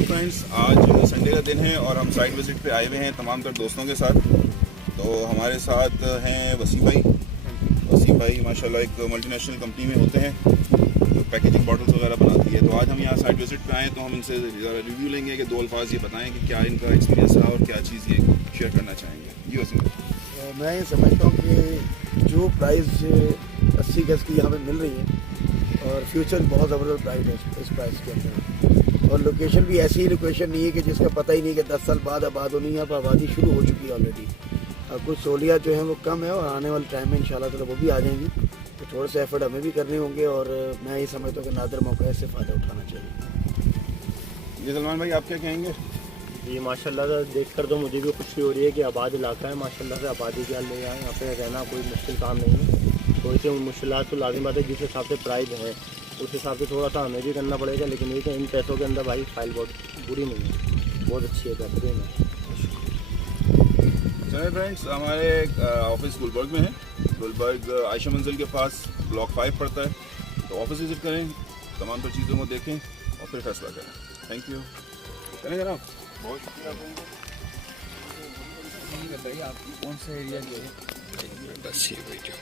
वालेकुम फ्रेंड्स, आज संडे का दिन है और हम साइट विजिट पे आए हुए हैं तमाम तर दोस्तों के साथ। तो हमारे साथ हैं वसीम भाई माशाल्लाह एक मल्टीनेशनल कंपनी में होते हैं जो पैकेजिंग बॉटल्स वगैरह बनाती है। तो आज हम यहाँ साइट विजिट पे आए तो हम इनसे रिव्यू लेंगे कि 2 अल्फाज ये बताएं कि क्या इनका एक्सपीरियंस रहा और क्या चीज़ ये शेयर करना चाहेंगे। जी वसीम भाई। मैं ये समझता हूँ कि जो प्राइस 80 गज की यहाँ पे मिल रही है और फ्यूचर बहुत ज़बरदस्त प्राइस है इस प्राइस के अंदर, और लोकेशन भी ऐसी लोकेशन नहीं है कि जिसका पता ही नहीं कि 10 साल बाद आबाद होनी है। यहाँ पर आबादी शुरू हो चुकी है ऑलरेडी। कुछ सहूलियात जो हैं वो कम है और आने वाले टाइम में इंशाल्लाह ताला वो भी आ जाएंगी। तो थोड़े से एफर्ट हमें भी करने होंगे और मैं ये समझता हूँ कि नादर मौका से फ़ायदा उठाना चाहिए। जी सलमान भाई, आप क्या कहेंगे? जी माशाल्लाह से देख कर तो मुझे भी खुशी हो रही है कि आबाद इलाका है। माशाल्लाह से आबादी के ले आए, यहाँ पे रहना कोई मुश्किल काम नहीं है। थोड़ी सी मुश्किल तो लाजिम बात है, जिस हिसाब से प्राइस है उस हिसाब से थोड़ा सा हमें भी करना पड़ेगा, लेकिन ये कि इन पैसों के अंदर भाई फाइल बहुत बुरी नहीं है, बहुत अच्छी है, बेहतरीन है। चलिए फ्रेंड्स, हमारे ऑफिस गुलबर्ग में है। गुलबर्ग आयशा मंजिल के पास ब्लॉक 5 पड़ता है। तो ऑफिस विजिट करें, तमाम पर चीज़ों को देखें और फिर फैसला करें। Thank you. चलें जनाब, बहुत शुक्रिया आपका। बताइए आपकी कौन सा एरिया जो है। बस ये वीडियो